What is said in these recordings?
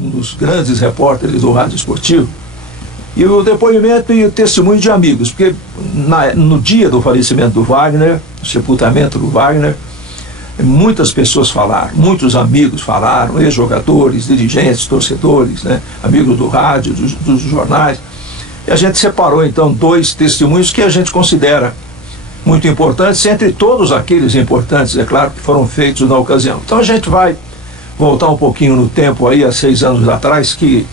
um dos grandes repórteres do rádio esportivo, e o depoimento e o testemunho de amigos, porque no dia do falecimento do Wagner, o sepultamento do Wagner, muitas pessoas falaram, muitos amigos falaram, ex-jogadores, dirigentes, torcedores, né, amigos do rádio, dos jornais, e a gente separou então 2 testemunhos que a gente considera muito importantes, entre todos aqueles importantes, é claro, que foram feitos na ocasião. Então a gente vai voltar um pouquinho no tempo aí, há 6 anos atrás, que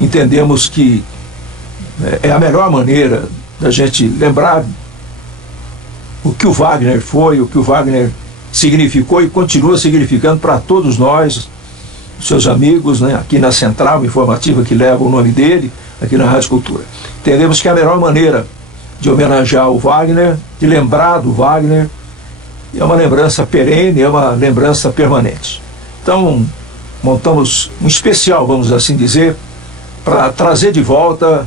entendemos que é a melhor maneira da gente lembrar o que o Wagner foi, o que o Wagner significou e continua significando para todos nós, seus amigos, né, aqui na central informativa que leva o nome dele, aqui na Rádio Cultura. Entendemos que é a melhor maneira de homenagear o Wagner, de lembrar do Wagner, é uma lembrança perene, é uma lembrança permanente. Então, montamos um especial, vamos assim dizer, para trazer de volta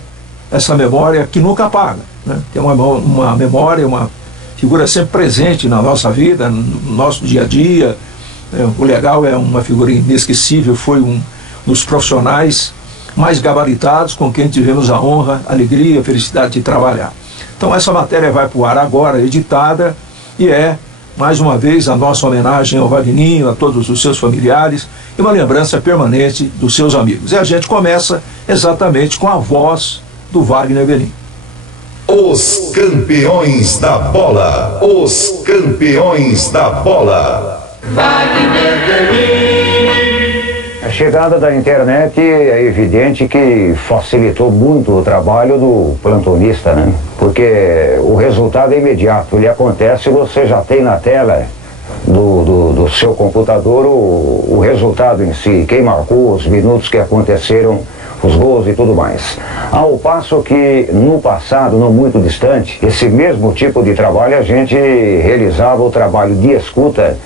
essa memória que nunca apaga, né? Que é uma memória, uma figura sempre presente na nossa vida, no nosso dia a dia. O Legal é uma figura inesquecível, foi um dos profissionais mais gabaritados com quem tivemos a honra, a alegria, a felicidade de trabalhar. Então essa matéria vai para o ar agora, editada, e é, mais uma vez, a nossa homenagem ao Vagninho, a todos os seus familiares, e uma lembrança permanente dos seus amigos. E a gente começa exatamente com a voz do Wagner Bellin. Os campeões da bola. Os campeões da bola. Wagner Bellin. A chegada da internet é evidente que facilitou muito o trabalho do plantonista, né? Porque o resultado é imediato, ele acontece, você já tem na tela do seu computador o resultado em si, quem marcou, os minutos que aconteceram, os gols e tudo mais. Ao passo que no passado, não muito distante, esse mesmo tipo de trabalho a gente realizava o trabalho de escuta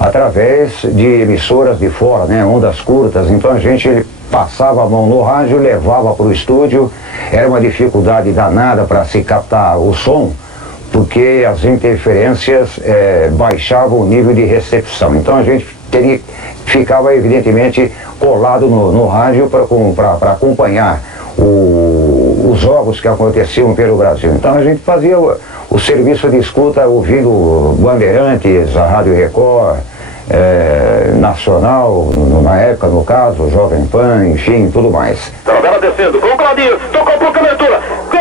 através de emissoras de fora, né, ondas curtas. Então a gente passava a mão no rádio, levava para o estúdio, era uma dificuldade danada para se captar o som, porque as interferências baixavam o nível de recepção. Então a gente ficava evidentemente colado no rádio para acompanhar os jogos que aconteciam pelo Brasil. Então a gente fazia o serviço de escuta ouvindo Bandeirantes, a Rádio Record, Nacional, na época, no caso, Jovem Pan, enfim, tudo mais. Taravera descendo, com o Claudinho, tocou por cobertura. Gol!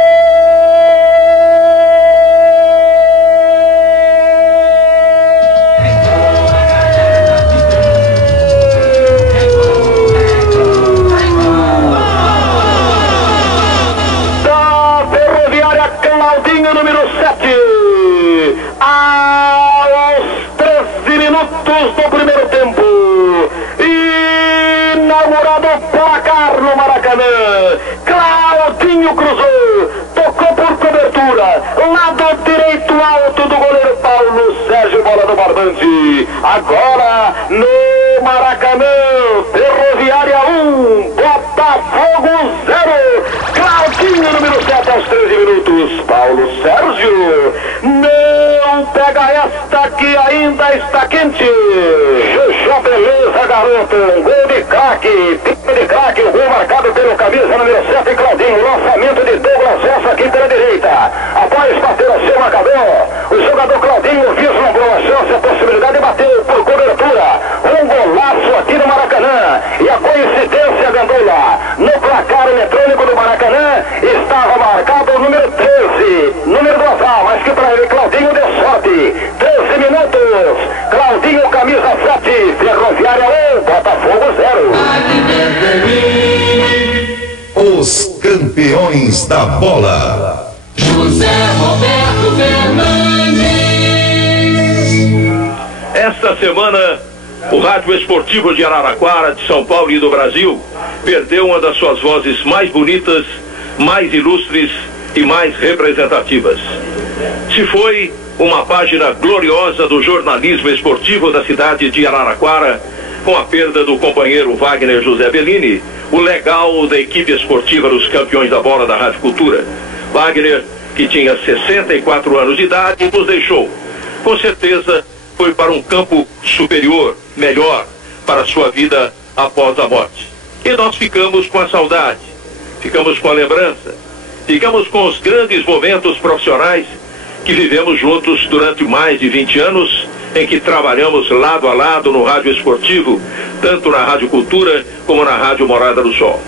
Da Ferroviária, Claudinho, número 7. Aos 13 minutos do primeiro tempo, inaugurado o placar no Maracanã. Claudinho cruzou, tocou por cobertura, lado direito alto do goleiro Paulo Sérgio, bola do barbante. Agora no Maracanã, Ferroviária 1, Botafogo 0. Claudinho, número 7, aos 13 minutos. Paulo Sérgio não pega esta que ainda está quente. Chuchu, beleza, garoto. Um gol de craque. Pico de craque. O gol marcado pelo camisa número 7, Claudinho. Lançamento de Douglas Rocha aqui pela direita. Após bater a seu marcador, o jogador Claudinho vislumbrou a chance, a possibilidade de bater por cobertura. Um golaço aqui no Maracanã. E a coincidência, Gandola, no placar eletrônico do Maracanã estava marcado o número 13, número do azar, mas que para ele Claudinho deu sorte. 13 minutos, Claudinho, camisa 7, Ferroviária 1, Botafogo 0. Os campeões da bola. José Roberto Fernandes. Esta semana, o Rádio Esportivo de Araraquara, de São Paulo e do Brasil perdeu uma das suas vozes mais bonitas, mais ilustres e mais representativas. Se foi uma página gloriosa do jornalismo esportivo da cidade de Araraquara, com a perda do companheiro Wagner José Bellini, o legal da equipe esportiva dos campeões da bola da Rádio Cultura. Wagner, que tinha 64 anos de idade, nos deixou. Com certeza foi para um campo superior, melhor, para a sua vida após a morte. E nós ficamos com a saudade, ficamos com a lembrança, ficamos com os grandes momentos profissionais que vivemos juntos durante mais de 20 anos, em que trabalhamos lado a lado no rádio esportivo, tanto na Rádio Cultura como na Rádio Morada do Sol.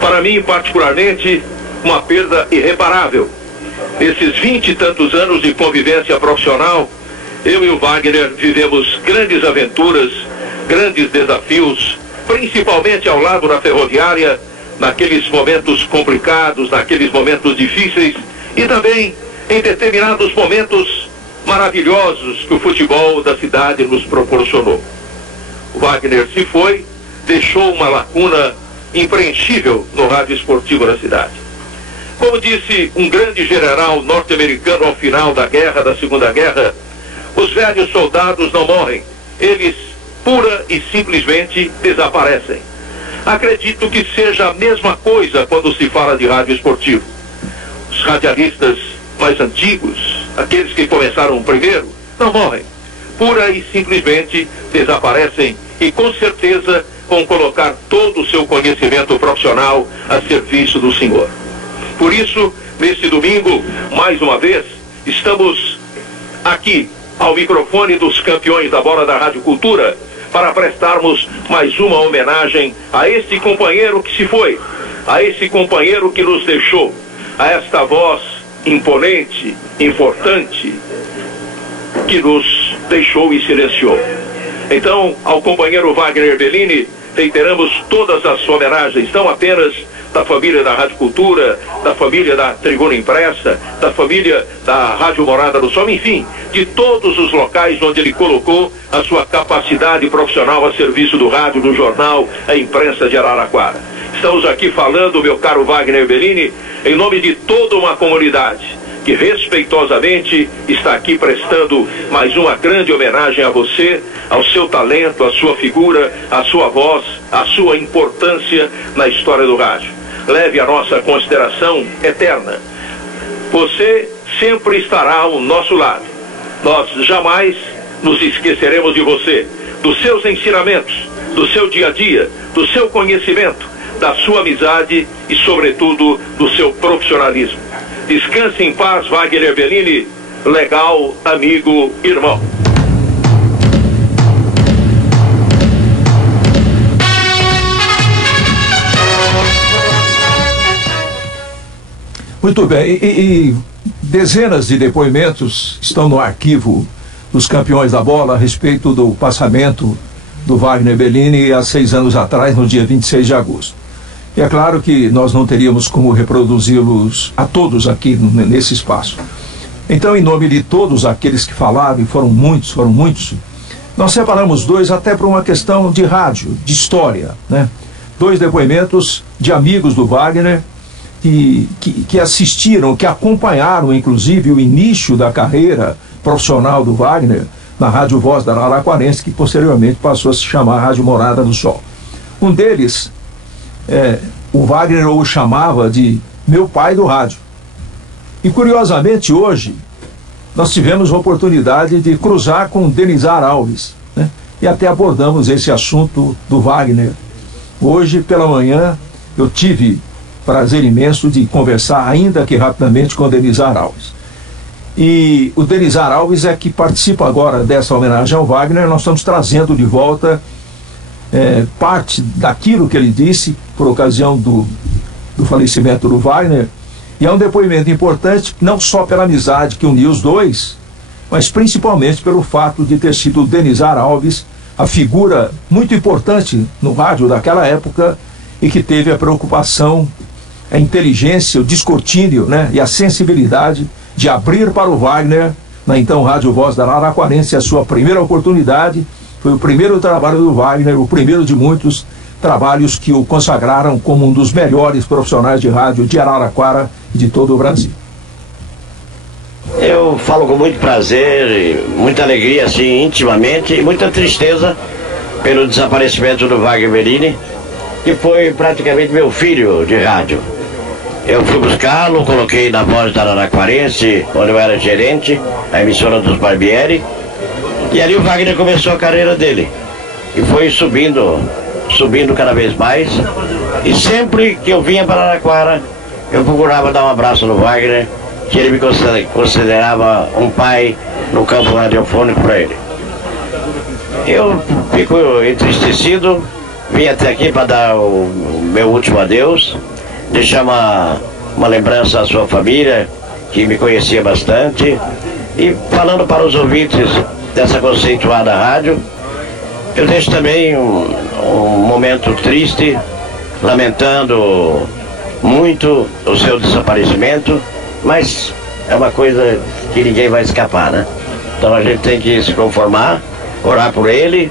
Para mim, particularmente, uma perda irreparável. Nesses 20 e tantos anos de convivência profissional, eu e o Wagner vivemos grandes aventuras, grandes desafios, principalmente ao lado da Ferroviária, naqueles momentos complicados, naqueles momentos difíceis, e também em determinados momentos maravilhosos que o futebol da cidade nos proporcionou. O Wagner se foi, deixou uma lacuna impreenchível no rádio esportivo da cidade. Como disse um grande general norte-americano ao final da guerra, da Segunda Guerra, os velhos soldados não morrem, eles pura e simplesmente desaparecem. Acredito que seja a mesma coisa quando se fala de rádio esportivo. Os radialistas mais antigos, aqueles que começaram primeiro, não morrem. Pura e simplesmente desaparecem e com certeza vão colocar todo o seu conhecimento profissional a serviço do Senhor. Por isso, neste domingo, mais uma vez, estamos aqui ao microfone dos campeões da bola da Rádio Cultura para prestarmos mais uma homenagem a este companheiro que se foi, a esse companheiro que nos deixou, a esta voz imponente, importante, que nos deixou e silenciou. Então, ao companheiro Wagner Bellini, reiteramos todas as homenagens, não apenas da família da Rádio Cultura, da família da Tribuna Impressa, da família da Rádio Morada do Sol, enfim, de todos os locais onde ele colocou a sua capacidade profissional a serviço do rádio, do jornal, a imprensa de Araraquara. Estamos aqui falando, meu caro Wagner Bellini, em nome de toda uma comunidade que respeitosamente está aqui prestando mais uma grande homenagem a você, ao seu talento, à sua figura, à sua voz, à sua importância na história do rádio. Leve a nossa consideração eterna. Você sempre estará ao nosso lado. Nós jamais nos esqueceremos de você, dos seus ensinamentos, do seu dia a dia, do seu conhecimento, da sua amizade e, sobretudo, do seu profissionalismo. Descanse em paz, Wagner Bellini, legal, amigo, irmão. Muito bem, e dezenas de depoimentos estão no arquivo dos campeões da bola a respeito do passamento do Wagner Bellini há 6 anos atrás, no dia 26 de agosto. E é claro que nós não teríamos como reproduzi-los a todos aqui nesse espaço. Então, em nome de todos aqueles que falaram, e foram muitos, nós separamos 2 até por uma questão de rádio, de história, né? 2 depoimentos de amigos do Wagner que assistiram, que acompanharam, inclusive, o início da carreira profissional do Wagner na Rádio Voz da Araraquarense, que posteriormente passou a se chamar Rádio Morada do Sol. Um deles, o Wagner o chamava de meu pai do rádio. E curiosamente hoje nós tivemos a oportunidade de cruzar com Denizar Alves, né? E até abordamos esse assunto do Wagner. Hoje pela manhã eu tive prazer imenso de conversar, ainda que rapidamente, com Denizar Alves. E o Denizar Alves é que participa agora dessa homenagem ao Wagner. Nós estamos trazendo de volta parte daquilo que ele disse por ocasião do falecimento do Wagner, e é um depoimento importante não só pela amizade que uniu os dois, mas principalmente pelo fato de ter sido o Denizar Alves a figura muito importante no rádio daquela época e que teve a preocupação, a inteligência, o descortínio, né, e a sensibilidade de abrir para o Wagner, na então Rádio Voz da Araraquarense, a sua primeira oportunidade. Foi o primeiro trabalho do Wagner, o primeiro de muitos trabalhos que o consagraram como um dos melhores profissionais de rádio de Araraquara e de todo o Brasil. Eu falo com muito prazer, muita alegria, assim, intimamente, e muita tristeza pelo desaparecimento do Wagner Bellini, que foi praticamente meu filho de rádio. Eu fui buscá-lo, coloquei na Voz da Araraquarense, onde eu era gerente, a emissora dos Barbieri, e ali o Wagner começou a carreira dele. E foi subindo subindo cada vez mais. E sempre que eu vinha para Araraquara, eu procurava dar um abraço no Wagner, que ele me considerava um pai no campo radiofônico para ele. Eu fico entristecido, vim até aqui para dar o meu último adeus, deixar uma lembrança à sua família, que me conhecia bastante, e falando para os ouvintes dessa conceituada rádio, eu deixo também um momento triste, lamentando muito o seu desaparecimento, mas é uma coisa que ninguém vai escapar, né? Então a gente tem que se conformar, orar por ele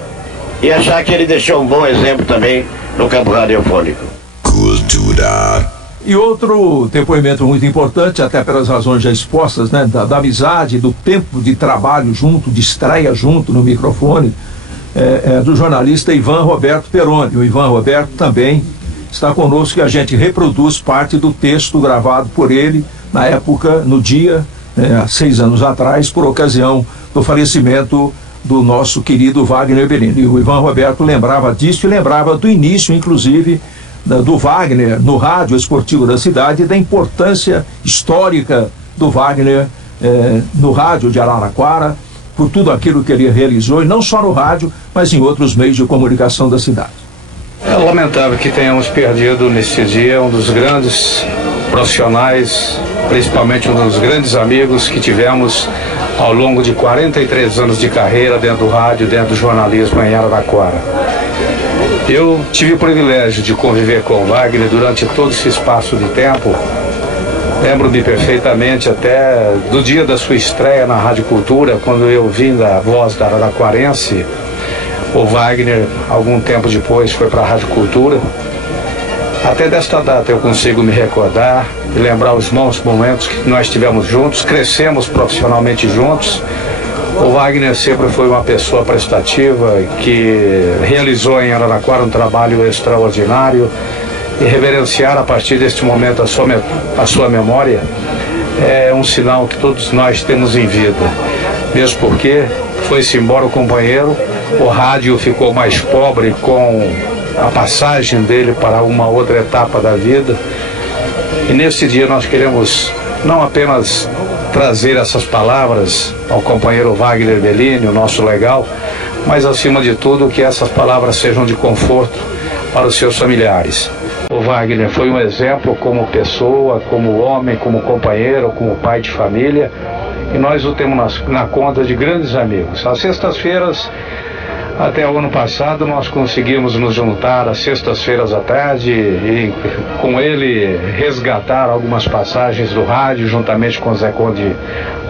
e achar que ele deixou um bom exemplo também no campo radiofônico. Cultura. E outro depoimento muito importante, até pelas razões já expostas, né, da amizade, do tempo de trabalho junto, de estreia junto no microfone, do jornalista Ivan Roberto Peroni. O Ivan Roberto também está conosco e a gente reproduz parte do texto gravado por ele na época, no dia, há 6 anos atrás, por ocasião do falecimento do nosso querido Wagner Bellini. O Ivan Roberto lembrava disso e lembrava do início, inclusive, do Wagner no rádio esportivo da cidade e da importância histórica do Wagner no rádio de Araraquara, por tudo aquilo que ele realizou, e não só no rádio, mas em outros meios de comunicação da cidade. É lamentável que tenhamos perdido neste dia um dos grandes profissionais, principalmente um dos grandes amigos que tivemos ao longo de 43 anos de carreira dentro do rádio, dentro do jornalismo em Araraquara. Eu tive o privilégio de conviver com o Wagner durante todo esse espaço de tempo. Lembro-me perfeitamente até do dia da sua estreia na Rádio Cultura, quando eu vim da Voz da Araraquarense. O Wagner, algum tempo depois, foi para a Rádio Cultura. Até desta data eu consigo me recordar e lembrar os bons momentos que nós tivemos juntos, crescemos profissionalmente juntos. O Wagner sempre foi uma pessoa prestativa que realizou em Araraquara um trabalho extraordinário, e reverenciar a partir deste momento a sua memória é um sinal que todos nós temos em vida. Mesmo porque foi-se embora o companheiro, o rádio ficou mais pobre com a passagem dele para uma outra etapa da vida. E nesse dia nós queremos não apenas trazer essas palavras ao companheiro Wagner Bellini, o nosso legal, mas acima de tudo que essas palavras sejam de conforto para os seus familiares. O Wagner foi um exemplo como pessoa, como homem, como companheiro, como pai de família, e nós o temos na conta de grandes amigos. Às sextas-feiras, até o ano passado, nós conseguimos nos juntar às sextas-feiras à tarde e com ele resgatar algumas passagens do rádio, juntamente com Zé Conde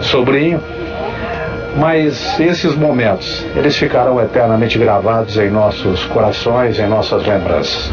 Sobrinho. Mas esses momentos, eles ficarão eternamente gravados em nossos corações, em nossas lembranças.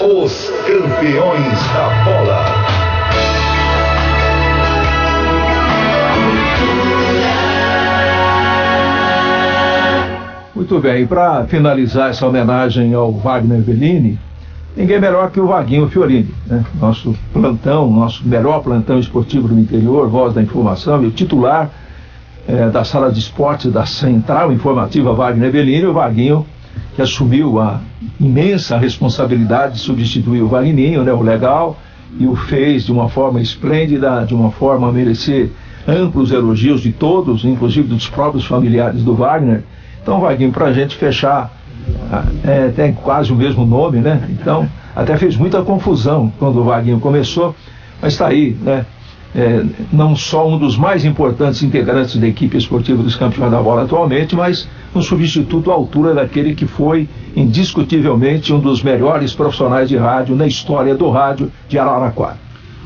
Os campeões da bola. Muito bem, e para finalizar essa homenagem ao Wagner Bellini, ninguém melhor que o Vaguinho Fiorini, né? Nosso plantão, nosso melhor plantão esportivo do interior, voz da informação, e o titular da sala de esportes da Central Informativa Wagner Bellini, o Vaguinho, que assumiu a imensa responsabilidade de substituir o Vagninho, né, o legal, e o fez de uma forma esplêndida, de uma forma a merecer amplos elogios de todos, inclusive dos próprios familiares do Wagner. Então, Vaguinho, para a gente fechar, tem quase o mesmo nome, né? Então, até fez muita confusão quando o Vaguinho começou, mas está aí, né? Não só um dos mais importantes integrantes da equipe esportiva dos Campeões da Bola atualmente, mas um substituto à altura daquele que foi indiscutivelmente um dos melhores profissionais de rádio na história do rádio de Araraquara.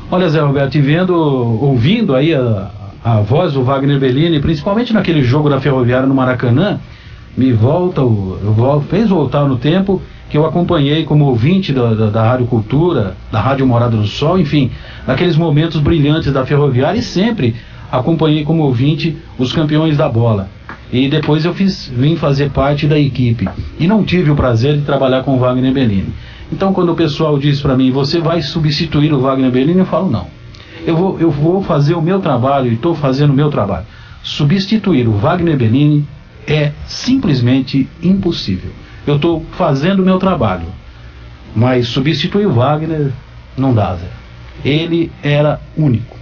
Olha, Zé Roberto, ouvindo aí a voz do Wagner Bellini, principalmente naquele jogo da Ferroviária no Maracanã, fez voltar no tempo que eu acompanhei como ouvinte da Rádio Cultura, da Rádio Morada do Sol, enfim, naqueles momentos brilhantes da Ferroviária, e sempre acompanhei como ouvinte os Campeões da Bola. E depois eu vim fazer parte da equipe e não tive o prazer de trabalhar com o Wagner Bellini. Então, quando o pessoal diz para mim, você vai substituir o Wagner Bellini, eu falo não. Eu vou fazer o meu trabalho e estou fazendo o meu trabalho. Substituir o Wagner Bellini é simplesmente impossível. Eu estou fazendo o meu trabalho, mas substituir o Wagner não dá, Zé. Ele era único.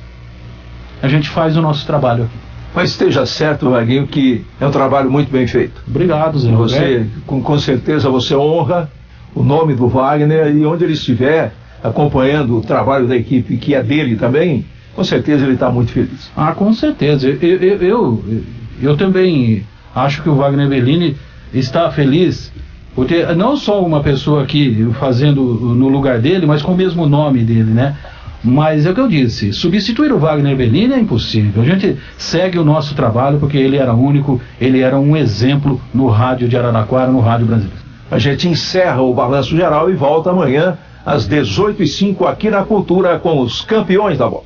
A gente faz o nosso trabalho aqui. Mas esteja certo, Vaguinho, que é um trabalho muito bem feito. Obrigado, Zé. Você, com certeza, você honra o nome do Wagner, e onde ele estiver acompanhando o trabalho da equipe, que é dele também, com certeza ele está muito feliz. Ah, com certeza. Eu também acho que o Wagner Bellini está feliz, porque não só uma pessoa aqui fazendo no lugar dele, mas com o mesmo nome dele, né? Mas é o que eu disse, substituir o Wagner Bellini é impossível. A gente segue o nosso trabalho porque ele era único, ele era um exemplo no rádio de Araraquara, no rádio brasileiro. A gente encerra o Balanço Geral e volta amanhã às 18h05 aqui na Cultura com os Campeões da Bola.